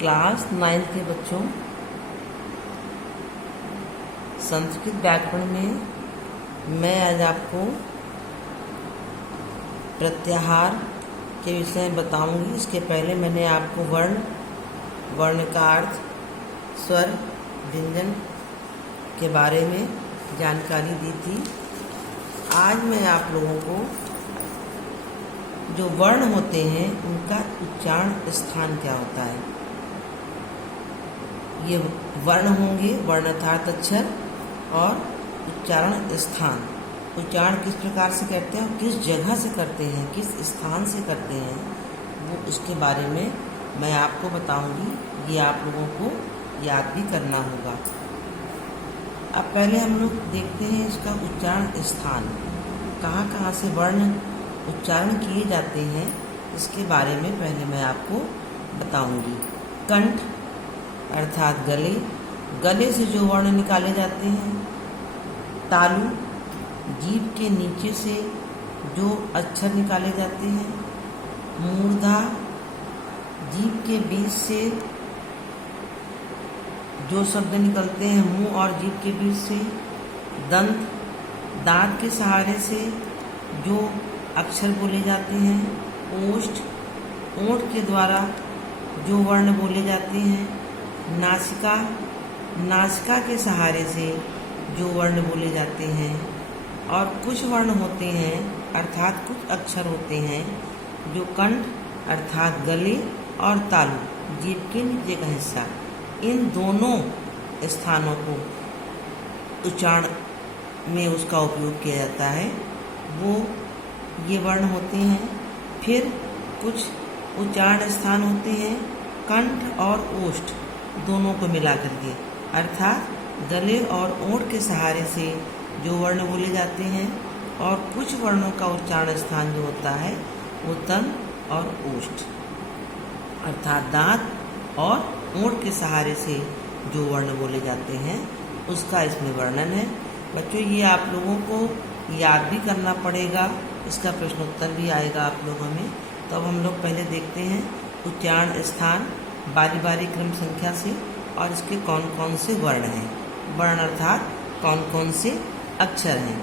Class 9 के बच्चों, संस्कृत व्याकरण में मैं आज आपको प्रत्याहार के विषय में बताऊंगी। इसके पहले मैंने आपको वर्ण का अर्थ, स्वर, व्यंजन के बारे में जानकारी दी थी। आज मैं आप लोगों को जो वर्ण होते हैं उनका उच्चारण स्थान क्या होता है, ये वर्ण होंगे, वर्ण अर्थात अक्षर, और उच्चारण स्थान। उच्चारण किस प्रकार से करते हैं और किस जगह से करते हैं, किस स्थान से करते हैं, वो इसके बारे में मैं आपको बताऊंगी। ये आप लोगों को याद भी करना होगा। अब पहले हम लोग देखते हैं इसका उच्चारण स्थान, कहाँ कहाँ से वर्ण उच्चारण किए जाते हैं, इसके बारे में पहले मैं आपको बताऊंगी। कंठ अर्थात गले, गले से जो वर्ण निकाले जाते हैं। तालु, जीभ के नीचे से जो अक्षर निकाले जाते हैं। मूर्धा, जीभ के बीच से जो शब्द निकलते हैं मुंह और जीभ के बीच से। दंत, दांत के सहारे से जो अक्षर बोले जाते हैं। ओष्ठ, ओंठ के द्वारा जो वर्ण बोले जाते हैं। नासिका, नासिका के सहारे से जो वर्ण बोले जाते हैं। और कुछ वर्ण होते हैं अर्थात कुछ अक्षर होते हैं जो कंठ अर्थात गले और तालु, जीभ के नीचे का हिस्सा, इन दोनों स्थानों को उच्चारण में उसका उपयोग किया जाता है, वो ये वर्ण होते हैं। फिर कुछ उच्चारण स्थान होते हैं कंठ और ओष्ठ दोनों को मिला करके, अर्थात गले और ओंठ के सहारे से जो वर्ण बोले जाते हैं। और कुछ वर्णों का उच्चारण स्थान जो होता है वो दंत और ओष्ठ अर्थात दांत और ओंठ के सहारे से जो वर्ण बोले जाते हैं उसका इसमें वर्णन है। बच्चों, ये आप लोगों को याद भी करना पड़ेगा, इसका प्रश्नोत्तर भी आएगा आप लोगों में। तो अब हम लोग पहले देखते हैं उच्चारण स्थान बारी बारी क्रम संख्या से, और इसके कौन कौन से वर्ण हैं। वर्ण अर्थात कौन कौन से अक्षर हैं।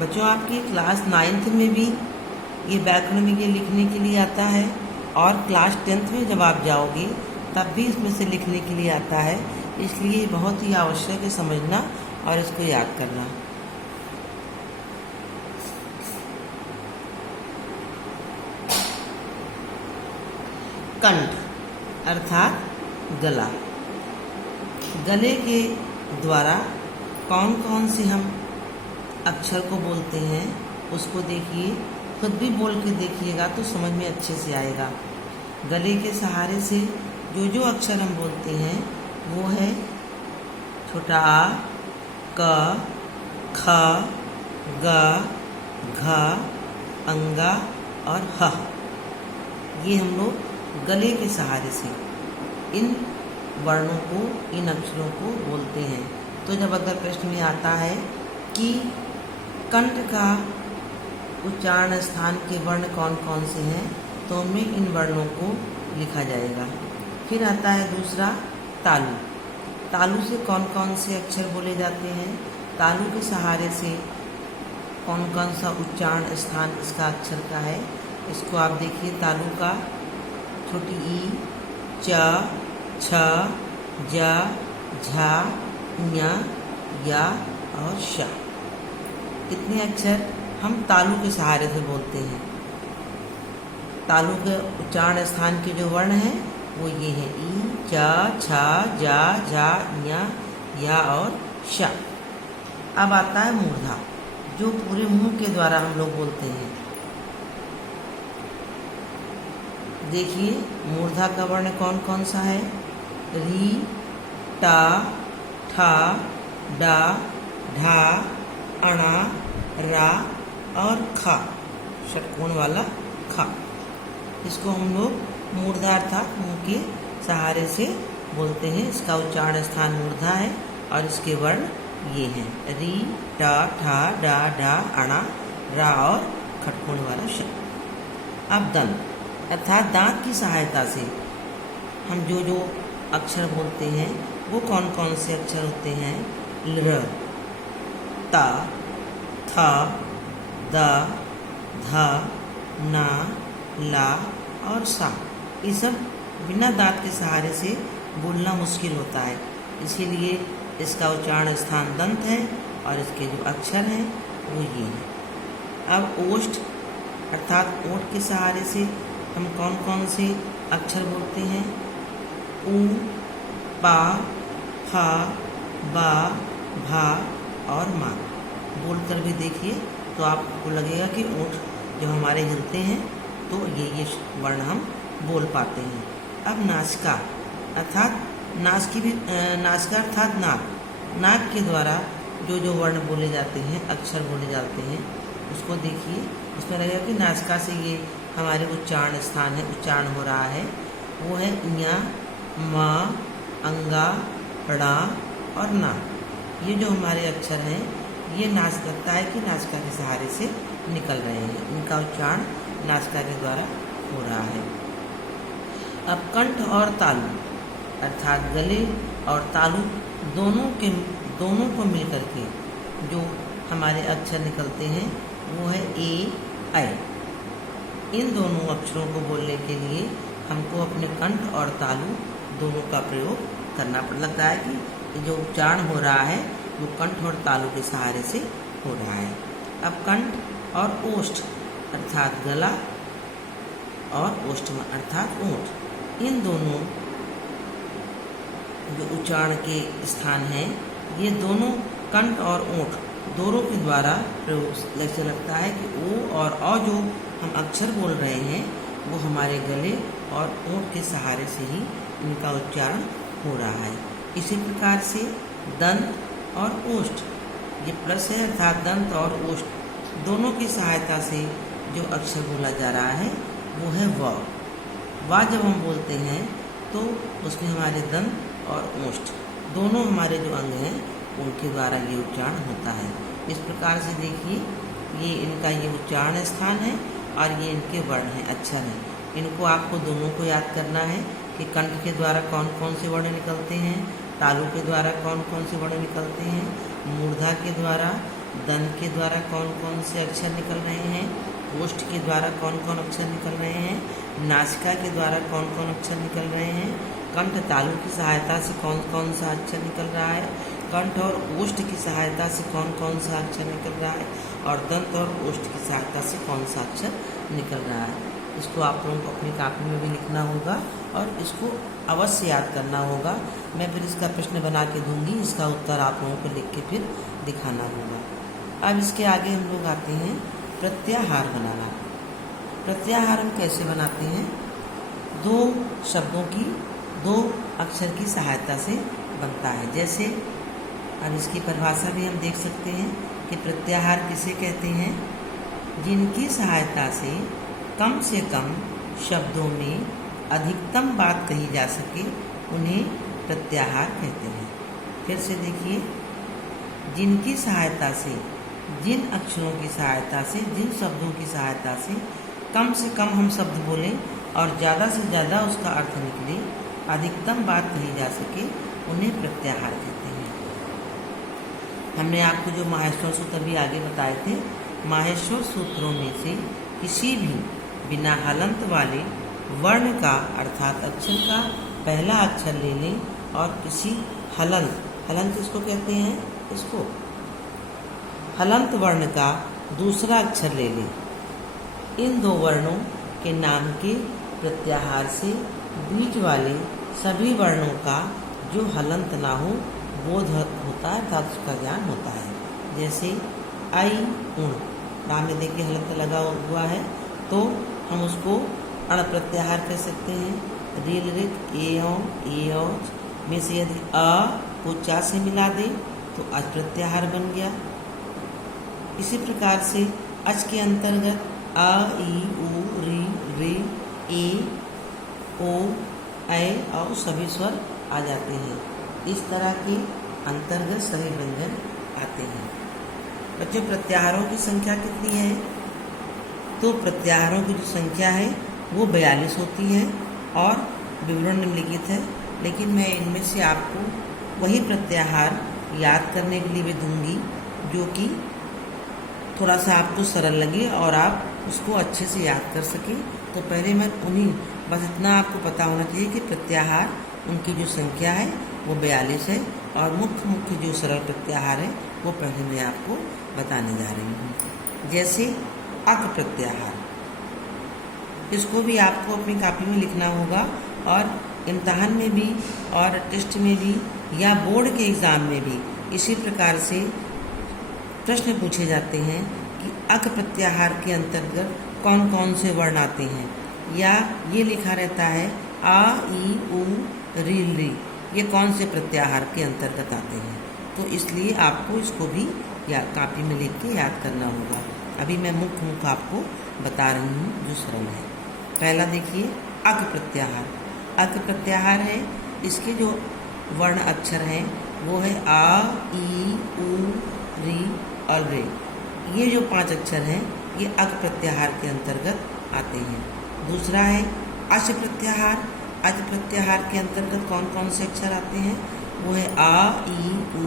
बच्चों, आपकी क्लास 9th में भी ये व्याकरण में ये लिखने के लिए आता है, और क्लास 10th में जब आप जाओगे तब भी इसमें से लिखने के लिए आता है। इसलिए बहुत ही आवश्यक है समझना और इसको याद करना। कंठ अर्थात गला, गले के द्वारा कौन कौन से हम अक्षर को बोलते हैं उसको देखिए, खुद भी बोल के देखिएगा तो समझ में अच्छे से आएगा। गले के सहारे से जो जो अक्षर हम बोलते हैं वो है छोटा आ, क, ख, ग, घ, अंगा और ह। ये हम लोग गले के सहारे से इन वर्णों को, इन अक्षरों को बोलते हैं। तो जब अगर प्रश्न में आता है कि कंठ का उच्चारण स्थान के वर्ण कौन कौन से हैं, तो उनमें इन वर्णों को लिखा जाएगा। फिर आता है दूसरा तालु, तालु से कौन कौन से अक्षर बोले जाते हैं। तालु के सहारे से कौन कौन सा उच्चारण स्थान इसका अक्षर का है, इसको आप देखिए। तालु का छोटी ई, च, छ, ज, झ, ञ, या और श, इतने अक्षर हम तालु के सहारे से बोलते हैं। तालु के उच्चारण स्थान के जो वर्ण हैं वो ये हैं ई, च, छ, ज, झ, ञ, या और श। अब आता है मूर्धा, जो पूरे मुंह के द्वारा हम लोग बोलते हैं। देखिए मूर्धा का वर्ण कौन कौन सा है। री, टा, ठा, डा, ढा, अणा, रा और खा, षटकोण वाला खा। इसको हम लोग मूर्धा अर्थात मुंह के सहारे से बोलते हैं। इसका उच्चारण स्थान मूर्धा है और इसके वर्ण ये हैं री, टा, ठा, डा, ढा, अणा, रा और खटकोण वाला श। अब दंत अर्थात दांत की सहायता से हम जो जो अक्षर बोलते हैं वो कौन कौन से अक्षर होते हैं? ल, ता, था, द, ध, ना, ला और सा। ये सब बिना दांत के सहारे से बोलना मुश्किल होता है, इसीलिए इसका उच्चारण स्थान दंत है और इसके जो अक्षर हैं वो ये हैं। अब ओष्ठ अर्थात ओठ के सहारे से हम कौन कौन से अक्षर बोलते हैं? ऊ, पा, फा, बा, भा और मा। बोलकर भी देखिए तो आपको लगेगा कि ओठ जो हमारे हिलते हैं तो ये वर्ण हम बोल पाते हैं। अब नासिका अर्थात नासिका अर्थात नाक के द्वारा जो जो वर्ण बोले जाते हैं, अक्षर बोले जाते हैं, उसको देखिए। उसमें लगेगा कि नासिका से ये हमारे उच्चारण स्थान है, उच्चारण हो रहा है, वो है ञ, म, अंगा, ड़ा और ना। ये जो हमारे अक्षर हैं ये लगता है कि नासिका के सहारे से निकल रहे हैं, इनका उच्चारण नासिका के द्वारा हो रहा है। अब कंठ और तालु अर्थात गले और तालु दोनों को मिलकर के जो हमारे अक्षर निकलते हैं वो है ए, ऐ। इन दोनों अक्षरों को बोलने के लिए हमको अपने कंठ और तालु दोनों का प्रयोग करना लगता है कि जो उच्चारण हो रहा है वो कंठ और तालु के सहारे से हो रहा है। अब कंठ और ओष्ठ अर्थात गला और ओष्ठ अर्थात ओठ, इन दोनों जो उच्चारण के स्थान हैं ये दोनों कंठ और ओठ दोनों के द्वारा प्रयोग ऐसे लगता है कि ओ और अ जो हम अक्षर बोल रहे हैं वो हमारे गले और ओठ के सहारे से ही इनका उच्चारण हो रहा है। इसी प्रकार से दंत और ओष्ठ, ये प्लस है अर्थात दंत और ओष्ठ दोनों की सहायता से जो अक्षर बोला जा रहा है वो है व। वा जब हम बोलते हैं तो उसमें हमारे दंत और ओष्ठ दोनों हमारे जो अंग हैं उनके द्वारा ये उच्चारण होता है। इस प्रकार से देखिए ये इनका ये उच्चारण स्थान है और ये इनके वर्ण हैं, अक्षर हैं। इनको आपको दोनों को याद करना है कि कंठ के द्वारा कौन कौन से वर्ण निकलते हैं, तालु के द्वारा कौन कौन से वर्ण निकलते हैं, मूर्धा के द्वारा, दंत के द्वारा कौन कौन से अक्षर निकल रहे हैं, ओष्ठ के द्वारा कौन कौन अक्षर निकल रहे हैं, नासिका के द्वारा कौन कौन अक्षर निकल रहे हैं, कंठ तालु की सहायता से कौन कौन सा अक्षर निकल रहा है, कंठ और ओष्ठ की सहायता से कौन कौन सा अक्षर निकल रहा है और दंत और ओष्ठ की सहायता से कौन सा अक्षर निकल रहा है। इसको आप लोगों को अपनी कापी में भी लिखना होगा और इसको अवश्य याद करना होगा। मैं फिर इसका प्रश्न बना के दूंगी, इसका उत्तर आप लोगों को लिख के फिर दिखाना होगा। अब इसके आगे हम लोग आते हैं प्रत्याहार बनाना। प्रत्याहार हम कैसे बनाते हैं? दो शब्दों की दो अक्षर की सहायता से बनता है। जैसे अब इसकी परिभाषा भी हम देख सकते हैं कि प्रत्याहार किसे कहते हैं? जिनकी सहायता से कम शब्दों में अधिकतम बात कही जा सके उन्हें प्रत्याहार कहते हैं। फिर से देखिए, जिनकी सहायता से, जिन अक्षरों की सहायता से, जिन शब्दों की सहायता से कम हम शब्द बोलें और ज़्यादा से ज़्यादा उसका अर्थ निकले, अधिकतम बात कही जा सके, उन्हें प्रत्याहार कहते हैं। हमने आपको जो माहेश्वर सूत्र भी आगे बताए थे, माहेश्वर सूत्रों में से किसी भी बिना हलंत वाले वर्ण का अर्थात अक्षर का पहला अक्षर ले लें और किसी हलंत इसको कहते हैं, इसको हलंत वर्ण का दूसरा अक्षर ले लें। इन दो वर्णों के नाम के प्रत्याहार से बीच वाले सभी वर्णों का जो हलंत ना हो बोध होता है अर्थात उसका ज्ञान होता है। जैसे आई उण, रा में देखिए हलंत लगा हुआ है तो हम उसको अण प्रत्याहार कह सकते हैं। रील रिक ए में से यदि अ को चा से मिला दे तो अच प्रत्याहार बन गया। इसी प्रकार से अच के अंतर्गत अ ई उ री रे ए ओ ऐ और सभी स्वर आ जाते हैं। इस तरह के अंतर्गत सभी व्यंजन आते हैं। बच्चों, प्रत्याहारों की संख्या कितनी है? तो प्रत्याहारों की जो संख्या है वो 42 होती है और विवरण निम्नलिखित है, लेकिन मैं इनमें से आपको वही प्रत्याहार याद करने के लिए भी दूंगी जो कि थोड़ा सा आपको सरल लगे और आप उसको अच्छे से याद कर सकें। तो पहले मैं बस इतना आपको पता होना चाहिए कि प्रत्याहार उनकी जो संख्या है वो 42 है और मुख्य जो सरल प्रत्याहार है वो पहले मैं आपको बताने जा रही हूँ। जैसे अक प्रत्याहार, इसको भी आपको अपनी कापी में लिखना होगा और इम्तहान में भी और टेस्ट में भी या बोर्ड के एग्ज़ाम में भी इसी प्रकार से प्रश्न पूछे जाते हैं कि अक प्रत्याहार के अंतर्गत कौन कौन से वर्ण आते हैं, या ये लिखा रहता है आ ई उ री री, ये कौन से प्रत्याहार के अंतर्गत आते हैं। तो इसलिए आपको इसको भी या कापी में लिख के याद करना होगा। अभी मैं मुख्य आपको बता रही हूँ जो सरल है। पहला देखिए अक प्रत्याहार। अक प्रत्याहार है, इसके जो वर्ण अक्षर हैं वो है आ ई उ री और रे। ये जो 5 अक्षर हैं ये अक प्रत्याहार के अंतर्गत आते हैं। दूसरा है अच प्रत्याहार। अच प्रत्याहार के अंतर्गत कौन कौन से अक्षर आते हैं, वो है आ ई उ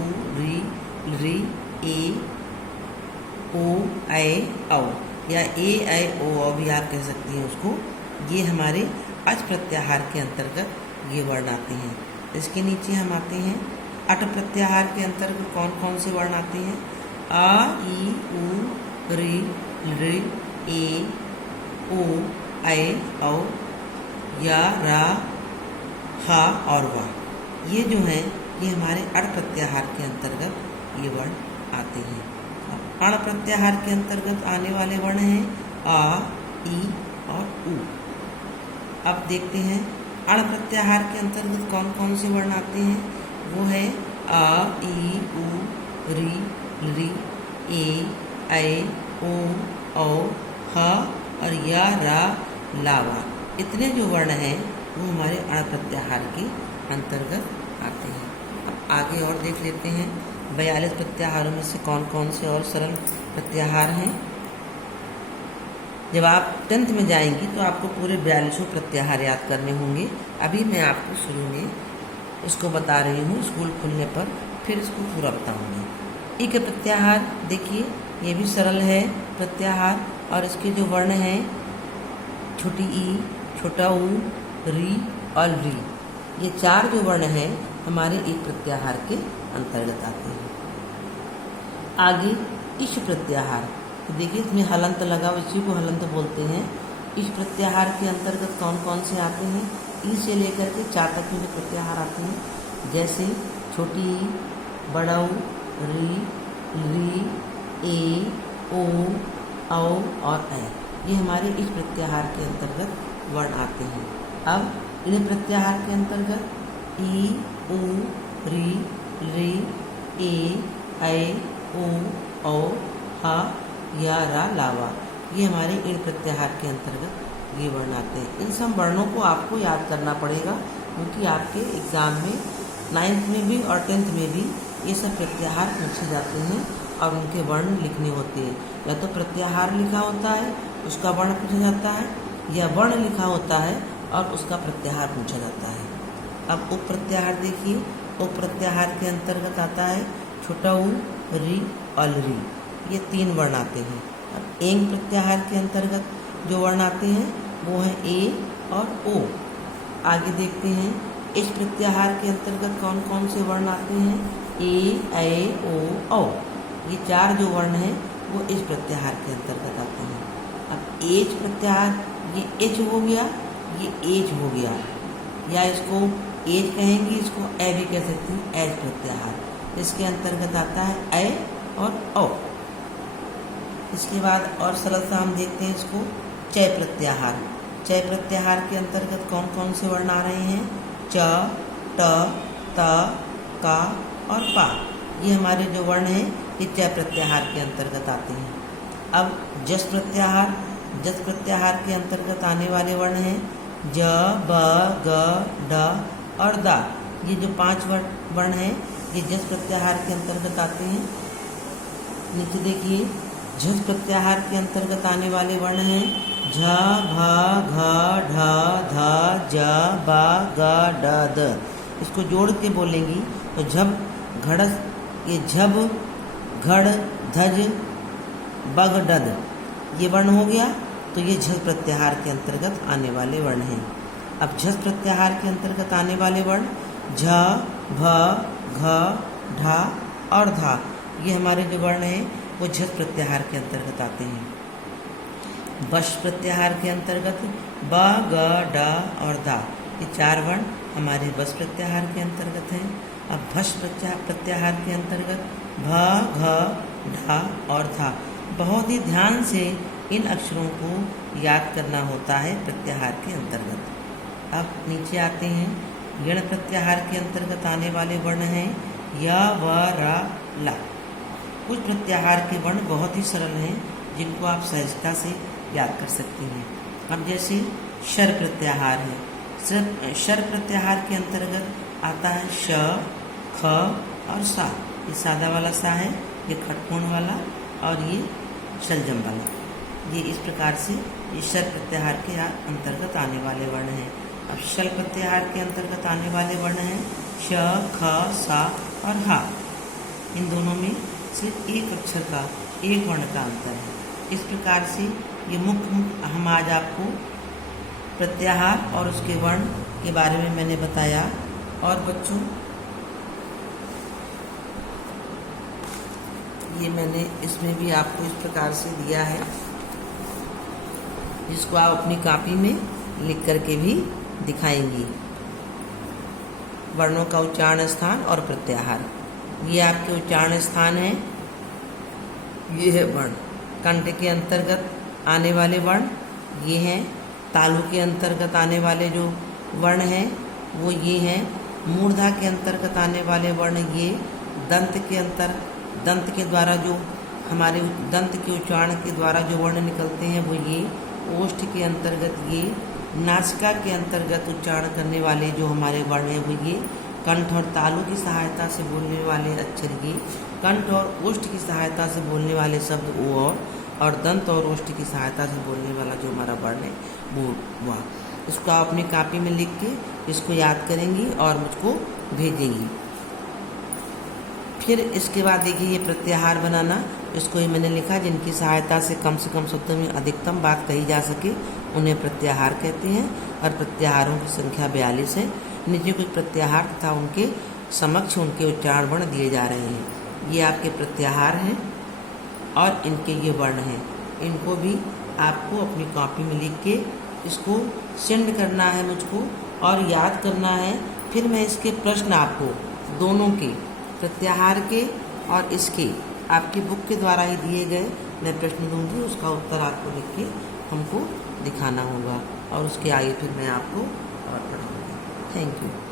री ए ओ ऐ औ, या ए ऐ ओ औ भी आप कह सकती हैं उसको। ये हमारे अच प्रत्याहार के अंतर्गत ये वर्ण आते हैं। इसके नीचे हम आते हैं अट प्रत्याहार के अंतर्गत कौन कौन से वर्ण आते हैं, आ ई उ री ए ओ ऐ औ, या रा हा और वा। ये जो हैं ये हमारे अड़ प्रत्याहार के अंतर्गत ये वर्ण आते हैं। अण प्रत्याहार के अंतर्गत आने वाले वर्ण हैं आ ई और उ। अब देखते हैं अण प्रत्याहार के अंतर्गत कौन कौन से वर्ण आते हैं, वो है आ ई उ री ए ऐ ओ औ हा और या रा लावा। इतने जो वर्ण हैं वो हमारे अण प्रत्याहार के अंतर्गत आते हैं। अब आगे और देख लेते हैं 42 प्रत्याहारों में से कौन कौन से और सरल प्रत्याहार हैं। जब आप 10th में जाएंगी तो आपको पूरे 42 प्रत्याहार याद करने होंगे। अभी मैं आपको शुरू में इसको बता रही हूँ, स्कूल खुलने पर फिर इसको पूरा बताऊँगी। इक प्रत्याहार देखिए, ये भी सरल है प्रत्याहार और इसके जो वर्ण हैं छोटी ई, छोटा ऊ, री और री, ये 4 जो वर्ण हैं हमारे एक प्रत्याहार के अंतर्गत आते हैं। आगे इश प्रत्याहार, तो देखिए इसमें हलंत लगा, इसी को हलंत बोलते हैं। इस प्रत्याहार के अंतर्गत कौन कौन से आते हैं, ई से लेकर के 4 तक के प्रत्याहार आते हैं। जैसे छोटी ई, बड़ा ऊ, री ए ओ औ और ऐ, ये हमारे इस प्रत्याहार के अंतर्गत वर्ण आते हैं। अब इन प्रत्याहार के अंतर्गत ई उ री ए ऐ ओ औ हा या रा लावा, ये हमारे इन प्रत्याहार के अंतर्गत ये वर्ण आते हैं। इन सब वर्णों को आपको याद करना पड़ेगा क्योंकि आपके एग्ज़ाम में 9th में भी और 10th में भी ये सब प्रत्याहार पूछे जाते हैं और उनके वर्ण लिखने होते हैं। या तो प्रत्याहार लिखा होता है उसका वर्ण पूछा जाता है, या वर्ण लिखा होता है और उसका प्रत्याहार पूछा जाता है। अब उप प्रत्याहार देखिए, उप प्रत्याहार के अंतर्गत आता है छोटा ऊ, री और री, ये 3 वर्ण आते हैं। अब एंग प्रत्याहार के अंतर्गत जो वर्ण आते हैं वो है ए और ओ। आगे देखते हैं इस प्रत्याहार के अंतर्गत कौन कौन से वर्ण आते हैं, ए ऐ ओ औ, ये 4 जो वर्ण हैं वो इस प्रत्याहार के अंतर्गत आते हैं। अब एच प्रत्याहार, ये एच हो गया, ये एच हो गया, या इसको एच कहेंगे, इसको ए भी कह सकते हैं, एच प्रत्याहार। इसके अंतर्गत आता है ए और औ। इसके बाद और सरलता हम देखते हैं इसको चय प्रत्याहार। चय प्रत्याहार के अंतर्गत कौन कौन से वर्ण आ रहे हैं, च, ट, त, का और पा, ये हमारे जो वर्ण हैं ये चय प्रत्याहार के अंतर्गत आते हैं। अब जस प्रत्याहार, जस प्रत्याहार के अंतर्गत आने वाले वर्ण हैं ज, ब, ग, ड और दा, ये जो 5 वर्ण हैं ये जस प्रत्याहार के अंतर्गत आते हैं। नीचे देखिए झस प्रत्याहार के अंतर्गत आने वाले वर्ण हैं झ भा घ ढ ध ज ब ग ड द। इसको जोड़ के बोलेंगी तो झब घड़, ये झब घड़ धज बग डद ये वर्ण हो गया। तो ये झ प्रत्याहार के अंतर्गत आने वाले वर्ण हैं। अब झ प्रत्याहार के अंतर्गत आने वाले वर्ण झ भ घ ढ और धा, ये हमारे जो वर्ण हैं वो झ प्रत्याहार के अंतर्गत आते हैं। बश प्रत्याहार के अंतर्गत ब ग ड और दा, ये 4 वर्ण हमारे बस प्रत्याहार के अंतर्गत हैं। अब भश प्रत्याहार के अंतर्गत भ घ ढ और था। बहुत ही ध्यान से इन अक्षरों को याद करना होता है प्रत्याहार के अंतर्गत। अब नीचे आते हैं, यण प्रत्याहार के अंतर्गत आने वाले वर्ण हैं य व र ला। कुछ प्रत्याहार के वर्ण बहुत ही सरल हैं जिनको आप सहजता से याद कर सकती हैं। अब जैसे शर प्रत्याहार है, शर प्रत्याहार के अंतर्गत आता है श ख और सा। ये सादा वाला सा है, ये खटकोण वाला और ये शलजम वाला। ये इस प्रकार से ये शर प्रत्याहार के अंतर्गत आने वाले वर्ण हैं। अब शल प्रत्याहार के अंतर्गत आने वाले वर्ण हैं श ख सा और हा। इन दोनों में सिर्फ एक अक्षर का, एक वर्ण का अंतर है। इस प्रकार से ये मुख्य हम आज आपको प्रत्याहार और उसके वर्ण के बारे में मैंने बताया। और बच्चों, ये मैंने इसमें भी आपको इस प्रकार से दिया है जिसको आप अपनी कॉपी में लिख करके भी दिखाएंगी। वर्णों का उच्चारण स्थान और प्रत्याहार, ये आपके उच्चारण स्थान है। ये है वर्ण। कंठ के अंतर्गत आने वाले वर्ण ये हैं। तालु के अंतर्गत आने वाले जो वर्ण हैं वो ये हैं। मूर्धा के अंतर्गत आने वाले वर्ण ये। दंत के द्वारा जो हमारे दंत के उच्चारण के द्वारा जो वर्ण निकलते हैं वो ये। ओष्ठ के अंतर्गत ये। नासिका के अंतर्गत उच्चारण करने वाले जो हमारे वर्ण हैं वो ये। कंठ और तालु की सहायता से बोलने वाले अक्षर ये। कंठ और ओष्ठ की सहायता से बोलने वाले शब्द ओ और दंत और ओष्ठ की सहायता से बोलने वाला जो हमारा वर्ण है वो वह। इसको आप अपनी कॉपी में लिख के इसको याद करेंगी और मुझको भेजेंगी। फिर इसके बाद देखिए ये प्रत्याहार बनाना, इसको ही मैंने लिखा जिनकी सहायता से कम शब्दों में अधिकतम बात कही जा सके उन्हें प्रत्याहार कहते हैं। और प्रत्याहारों की संख्या 42 है। नीचे कुछ प्रत्याहार तथा उनके समक्ष उनके उच्चारण वर्ण दिए जा रहे हैं। ये आपके प्रत्याहार हैं और इनके ये वर्ण हैं। इनको भी आपको अपनी कॉपी में लिख के इसको सेंड करना है मुझको और याद करना है। फिर मैं इसके प्रश्न आपको दोनों के, प्रत्याहार के और इसके, आपकी बुक के द्वारा ही दिए गए मैं प्रश्न दूंगी। उसका उत्तर आपको लिख के हमको दिखाना होगा और उसके आगे फिर मैं आपको और पढ़ाऊँगी। Thank you.